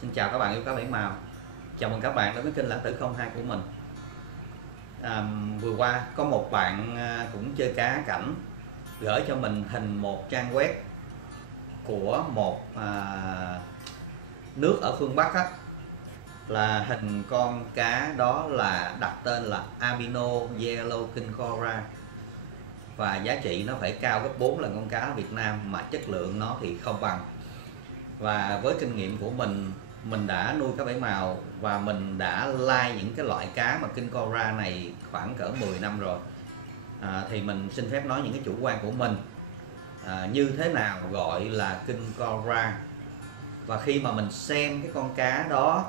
Xin chào các bạn yêu cá bảy màu. Chào mừng các bạn đến với kênh Lãng Tử 02 của mình. Vừa qua có một bạn cũng chơi cá cảnh gửi cho mình hình một trang web của một nước ở phương Bắc á, là hình con cá đó là đặt tên là Albino Yellow King Cobra, và giá trị nó phải cao gấp 4 lần con cá ở Việt Nam, mà chất lượng nó thì không bằng. Và với kinh nghiệm của mình đã nuôi cá bảy màu và mình đã lai những cái loại cá mà King Cobra này khoảng cỡ 10 năm rồi. Thì mình xin phép nói những cái chủ quan của mình, như thế nào gọi là King Cobra. Và khi mà mình xem cái con cá đó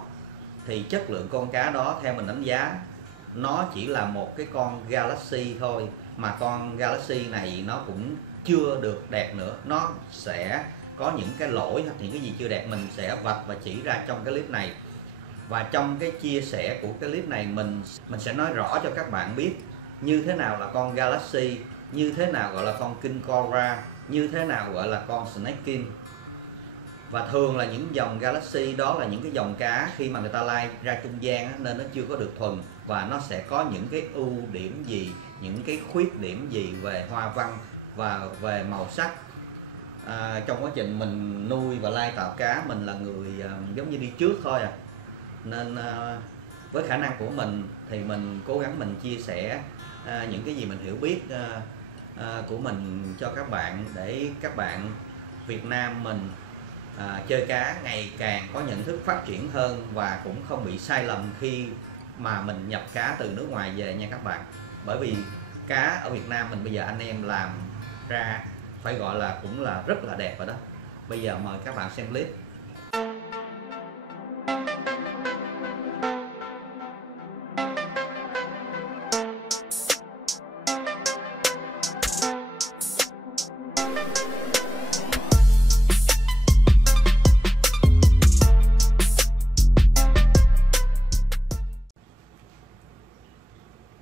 thì chất lượng con cá đó theo mình đánh giá nó chỉ là một cái con Galaxy thôi, mà con Galaxy này nó cũng chưa được đẹp nữa, nó sẽ có những cái lỗi hoặc những cái gì chưa đẹp mình sẽ vạch và chỉ ra trong cái clip này. Và trong cái chia sẻ của cái clip này mình sẽ nói rõ cho các bạn biết như thế nào là con Galaxy, như thế nào gọi là con King Cobra, như thế nào gọi là con Snake King. Và thường là những dòng Galaxy đó là những cái dòng cá khi mà người ta lai ra trung gian nên nó chưa có được thuần, và nó sẽ có những cái ưu điểm gì, những cái khuyết điểm gì về hoa văn và về màu sắc. Trong quá trình mình nuôi và lai tạo cá, mình là người giống như đi trước thôi nên với khả năng của mình thì mình cố gắng mình chia sẻ những cái gì mình hiểu biết của mình cho các bạn, để các bạn Việt Nam mình chơi cá ngày càng có nhận thức phát triển hơn và cũng không bị sai lầm khi mà mình nhập cá từ nước ngoài về nha các bạn. Bởi vì cá ở Việt Nam mình bây giờ anh em làm ra phải gọi là cũng là rất là đẹp rồi đó. Bây giờ mời các bạn xem clip.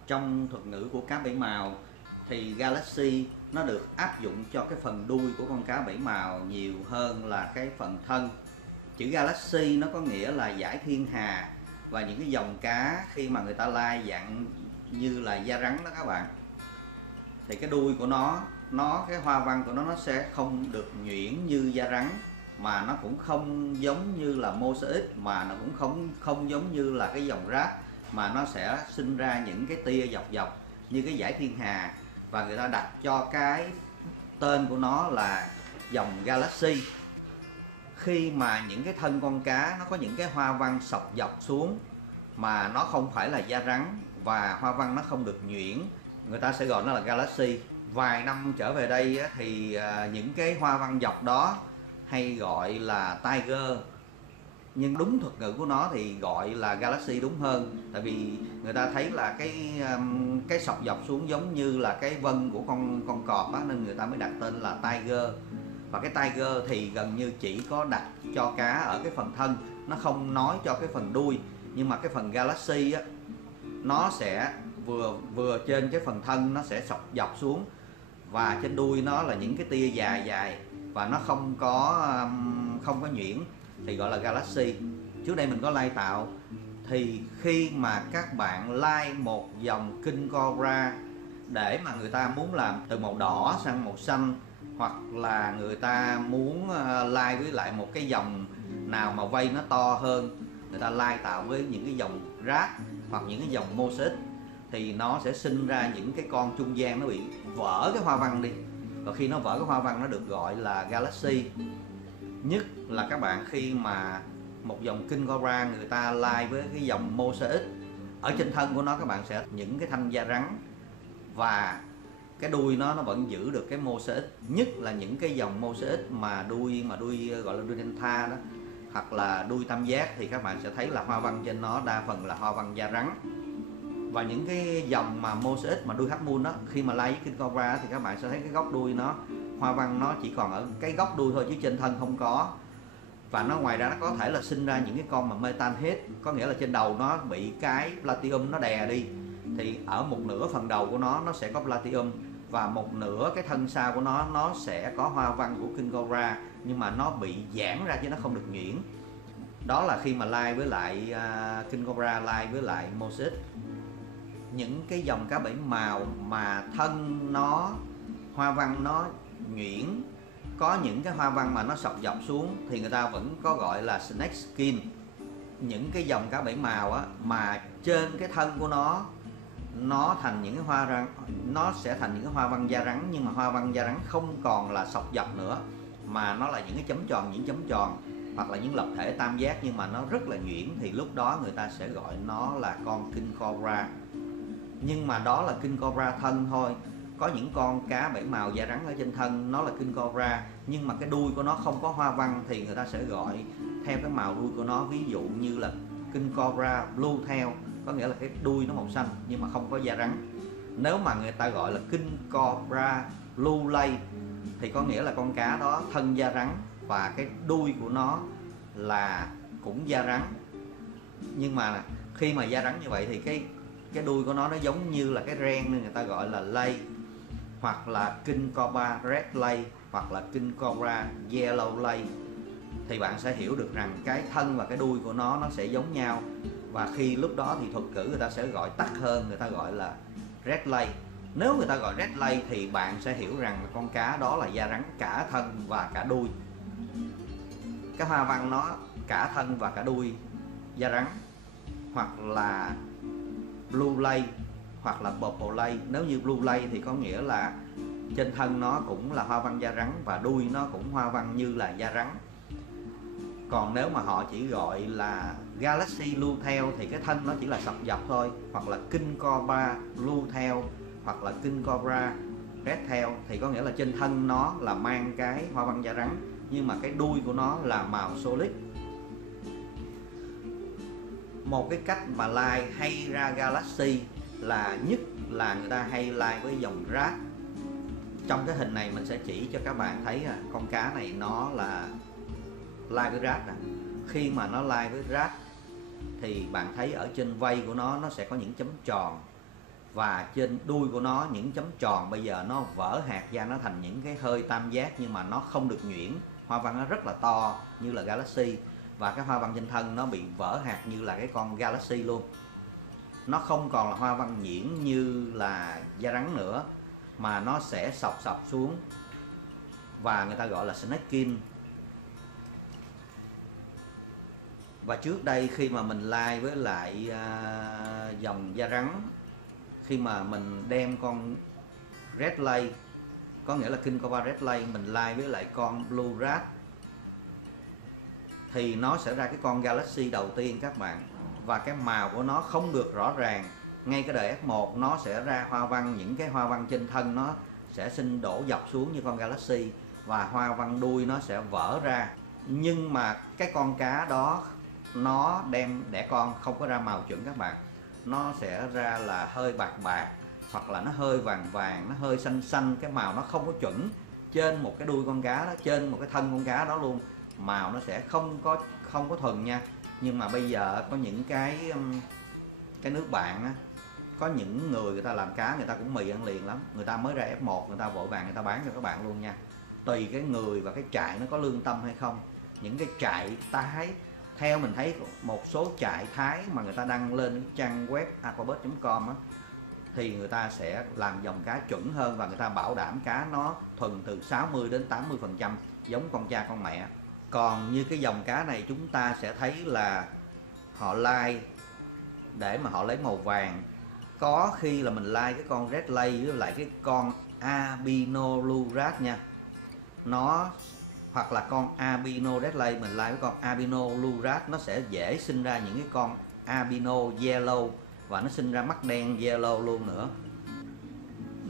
Trong thuật ngữ của cá bảy màu thì Galaxy nó được áp dụng cho cái phần đuôi của con cá bảy màu nhiều hơn là cái phần thân. Chữ Galaxy nó có nghĩa là dải thiên hà, và những cái dòng cá khi mà người ta lai dạng như là da rắn đó các bạn, thì cái đuôi của nó cái hoa văn của nó sẽ không được nhuyễn như da rắn, mà nó cũng không giống như là mosaic, mà nó cũng không giống như là cái dòng ráp, mà nó sẽ sinh ra những cái tia dọc dọc như cái dải thiên hà, và người ta đặt cho cái tên của nó là dòng Galaxy. Khi mà những cái thân con cá nó có những cái hoa văn sọc dọc xuống mà nó không phải là da rắn và hoa văn nó không được nhuyễn, người ta sẽ gọi nó là Galaxy. Vài năm trở về đây thì những cái hoa văn dọc đó hay gọi là Tiger, nhưng đúng thuật ngữ của nó thì gọi là Galaxy đúng hơn, tại vì người ta thấy là cái sọc dọc xuống giống như là cái vân của con cọp á, nên người ta mới đặt tên là Tiger. Và cái Tiger thì gần như chỉ có đặt cho cá ở cái phần thân, nó không nói cho cái phần đuôi. Nhưng mà cái phần Galaxy á, nó sẽ vừa trên cái phần thân nó sẽ sọc dọc xuống, và trên đuôi nó là những cái tia dài dài và nó không có nhuyễn, thì gọi là Galaxy. Trước đây mình có lai tạo, thì khi mà các bạn lai một dòng King Cobra để mà người ta muốn làm từ màu đỏ sang màu xanh, hoặc là người ta muốn lai với lại một cái dòng nào mà vây nó to hơn, người ta lai tạo với những cái dòng ráp hoặc những cái dòng mosaic, thì nó sẽ sinh ra những cái con trung gian nó bị vỡ cái hoa văn đi, và khi nó vỡ cái hoa văn nó được gọi là Galaxy. Nhất là các bạn khi mà một dòng King Cobra người ta lai với cái dòng mosaic, ở trên thân của nó các bạn sẽ những cái thanh da rắn, và cái đuôi nó vẫn giữ được cái mosaic. Nhất là những cái dòng mosaic mà đuôi gọi là đuôi delta đó, hoặc là đuôi tam giác, thì các bạn sẽ thấy là hoa văn trên nó đa phần là hoa văn da rắn. Và những cái dòng mà mosaic mà đuôi half moon đó, khi mà lai với King Cobra thì các bạn sẽ thấy cái góc đuôi nó hoa văn nó chỉ còn ở cái góc đuôi thôi, chứ trên thân không có. Và nó ngoài ra nó có thể là sinh ra những cái con mà metal head, có nghĩa là trên đầu nó bị cái platinum nó đè đi, thì ở một nửa phần đầu của nó sẽ có platinum, và một nửa cái thân sau của nó sẽ có hoa văn của King Cobra, nhưng mà nó bị giãn ra chứ nó không được nhuyễn. Đó là khi mà like với lại King Cobra, like với lại Mosaic. Những cái dòng cá bảy màu mà thân nó hoa văn nó nhuyễn, có những cái hoa văn mà nó sọc dọc xuống thì người ta vẫn có gọi là snake skin. Những cái dòng cá bảy màu á, mà trên cái thân của nó thành những cái hoa răng, nó sẽ thành những cái hoa văn da rắn, nhưng mà hoa văn da rắn không còn là sọc dọc nữa, mà nó là những cái chấm tròn, những chấm tròn, hoặc là những lập thể tam giác nhưng mà nó rất là nhuyễn, thì lúc đó người ta sẽ gọi nó là con King Cobra. Nhưng mà đó là King Cobra thân thôi. Có những con cá bảy màu da rắn ở trên thân nó là King Cobra, nhưng mà cái đuôi của nó không có hoa văn thì người ta sẽ gọi theo cái màu đuôi của nó, ví dụ như là King Cobra Blue Tail, có nghĩa là cái đuôi nó màu xanh nhưng mà không có da rắn. Nếu mà người ta gọi là King Cobra Blue Lay thì có nghĩa là con cá đó thân da rắn và cái đuôi của nó là cũng da rắn, nhưng mà khi mà da rắn như vậy thì cái đuôi của nó giống như là cái ren nên người ta gọi là lay, hoặc là King Cobra Red Lay, hoặc là King Cobra Yellow Lay. Thì bạn sẽ hiểu được rằng cái thân và cái đuôi của nó sẽ giống nhau, và khi lúc đó thì thuật ngữ người ta sẽ gọi tắt hơn, người ta gọi là Red Lay. Nếu người ta gọi Red Lay thì bạn sẽ hiểu rằng con cá đó là da rắn cả thân và cả đuôi. Cái hoa văn nó cả thân và cả đuôi da rắn, hoặc là Blue Lay, hoặc là Purple Lay. Nếu như Blue Lay thì có nghĩa là trên thân nó cũng là hoa văn da rắn và đuôi nó cũng hoa văn như là da rắn. Còn nếu mà họ chỉ gọi là Galaxy Blue Tail thì cái thân nó chỉ là sọc dọc thôi, hoặc là King Cobra Blue Tail, hoặc là King Cobra Red Tail thì có nghĩa là trên thân nó là mang cái hoa văn da rắn, nhưng mà cái đuôi của nó là màu solid. Một cái cách mà like hay ra Galaxy là nhất là người ta hay like với dòng rat. Trong cái hình này mình sẽ chỉ cho các bạn thấy con cá này nó là like với rat. Khi mà nó like với rat thì bạn thấy ở trên vây của nó sẽ có những chấm tròn, và trên đuôi của nó những chấm tròn bây giờ nó vỡ hạt ra, nó thành những cái hơi tam giác nhưng mà nó không được nhuyễn, hoa văn nó rất là to như là Galaxy, và cái hoa văn trên thân nó bị vỡ hạt như là cái con Galaxy luôn. Nó không còn là hoa văn nhuyễn như là da rắn nữa, mà nó sẽ sọc xuống, và người ta gọi là snake skin. Và trước đây khi mà mình like với lại dòng da rắn, khi mà mình đem con Red Lay, có nghĩa là King Cobra Red Lay, mình like với lại con Blue Rat thì nó sẽ ra cái con Galaxy đầu tiên các bạn. Và cái màu của nó không được rõ ràng. Ngay cái đời F1 nó sẽ ra hoa văn, những cái hoa văn trên thân nó sẽ sinh đổ dọc xuống như con Galaxy, và hoa văn đuôi nó sẽ vỡ ra. Nhưng mà cái con cá đó nó đem đẻ con không có ra màu chuẩn các bạn. Nó sẽ ra là hơi bạc bạc, hoặc là nó hơi vàng vàng, nó hơi xanh xanh, cái màu nó không có chuẩn trên một cái đuôi con cá đó, trên một cái thân con cá đó luôn. Màu nó sẽ không có thuần nha. Nhưng mà bây giờ có những cái nước bạn á, có những người ta làm cá người ta cũng mì ăn liền lắm. Người ta mới ra F1 người ta vội vàng người ta bán cho các bạn luôn nha. Tùy cái người và cái trại nó có lương tâm hay không. Những cái trại Thái, theo mình thấy một số trại Thái mà người ta đăng lên trang web aquabird.com á, thì người ta sẽ làm dòng cá chuẩn hơn, và người ta bảo đảm cá nó thuần từ 60 đến 80% giống con cha con mẹ. Còn như cái dòng cá này chúng ta sẽ thấy là họ like để mà họ lấy màu vàng. Có khi là mình like cái con Red Lay với lại cái con Albino Lurat nha. Nó hoặc là con Albino Red Lay mình like với con Albino Lurat, nó sẽ dễ sinh ra những cái con Albino Yellow, và nó sinh ra mắt đen yellow luôn nữa.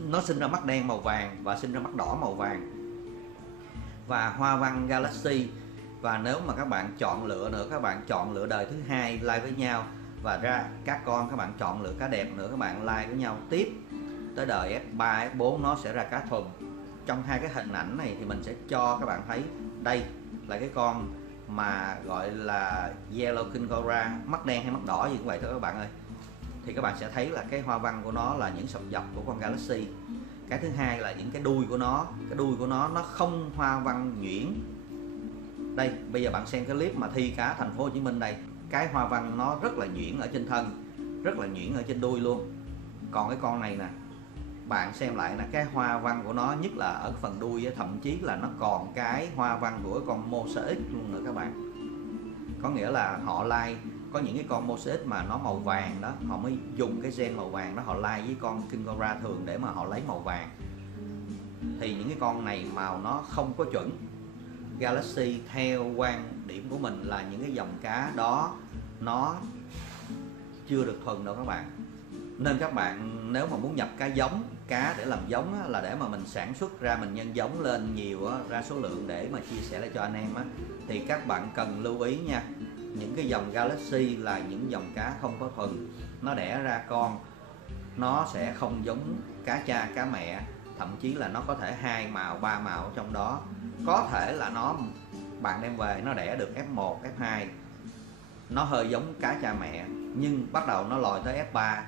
Nó sinh ra mắt đen màu vàng và sinh ra mắt đỏ màu vàng, và hoa văn Galaxy. Và nếu mà các bạn chọn lựa nữa, các bạn chọn lựa đời thứ hai like với nhau, và ra các con các bạn chọn lựa cá đẹp nữa, các bạn like với nhau tiếp tới đời F3, F4 nó sẽ ra cá thuần. Trong hai cái hình ảnh này thì mình sẽ cho các bạn thấy đây là cái con mà gọi là Yellow King Cobra, mắt đen hay mắt đỏ gì cũng vậy thôi các bạn ơi. Thì các bạn sẽ thấy là cái hoa văn của nó là những sọc dọc của con Galaxy. Cái thứ hai là những cái đuôi của nó, nó không hoa văn nhuyễn, Đây bây giờ bạn xem cái clip mà thi cá thành phố Hồ Chí Minh đây, cái hoa văn nó rất là nhuyễn ở trên thân, rất là nhuyễn ở trên đuôi luôn. Còn cái con này nè, bạn xem lại là cái hoa văn của nó, nhất là ở phần đuôi, thậm chí là nó còn cái hoa văn của con mosaic luôn nữa các bạn. Có nghĩa là họ lai, có những cái con mosaic mà nó màu vàng đó, họ mới dùng cái gen màu vàng đó họ lai với con king cobra thường để mà họ lấy màu vàng. Thì những cái con này màu nó không có chuẩn. Galaxy theo quan điểm của mình là những cái dòng cá đó nó chưa được thuần đâu các bạn. Nên các bạn nếu mà muốn nhập cá giống, cá để làm giống á, là để mà mình sản xuất ra, mình nhân giống lên nhiều á, ra số lượng để mà chia sẻ lại cho anh em á, thì các bạn cần lưu ý nha. Những cái dòng Galaxy là những dòng cá không có thuần, nó đẻ ra con nó sẽ không giống cá cha cá mẹ, thậm chí là nó có thể 2 màu 3 màu ở trong đó. Có thể là bạn đem về nó đẻ được F1 F2, nó hơi giống cá cha mẹ, nhưng bắt đầu nó lòi tới F3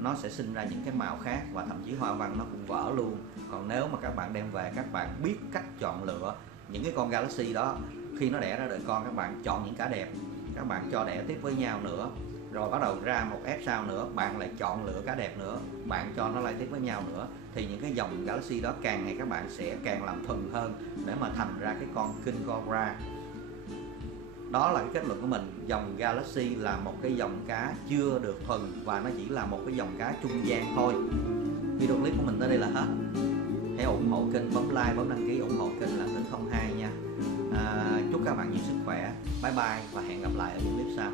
nó sẽ sinh ra những cái màu khác và thậm chí hoa văn nó cũng vỡ luôn. Còn nếu mà các bạn đem về, các bạn biết cách chọn lựa những cái con Galaxy đó, khi nó đẻ ra đời con các bạn chọn những cá đẹp, các bạn cho đẻ tiếp với nhau nữa, rồi bắt đầu ra một F sau nữa bạn lại chọn lựa cá đẹp nữa, bạn cho nó lại tiếp với nhau nữa, thì những cái dòng Galaxy đó càng ngày các bạn sẽ càng làm thuần hơn để mà thành ra cái con king cobra. Đó là cái kết luận của mình, dòng Galaxy là một cái dòng cá chưa được thuần và nó chỉ là một cái dòng cá trung gian thôi. Video clip của mình tới đây là hết. Hãy ủng hộ kênh, bấm like, bấm đăng ký ủng hộ kênh Lãng Tử 02 nha. Chúc các bạn nhiều sức khỏe. Bye bye và hẹn gặp lại ở những clip sau.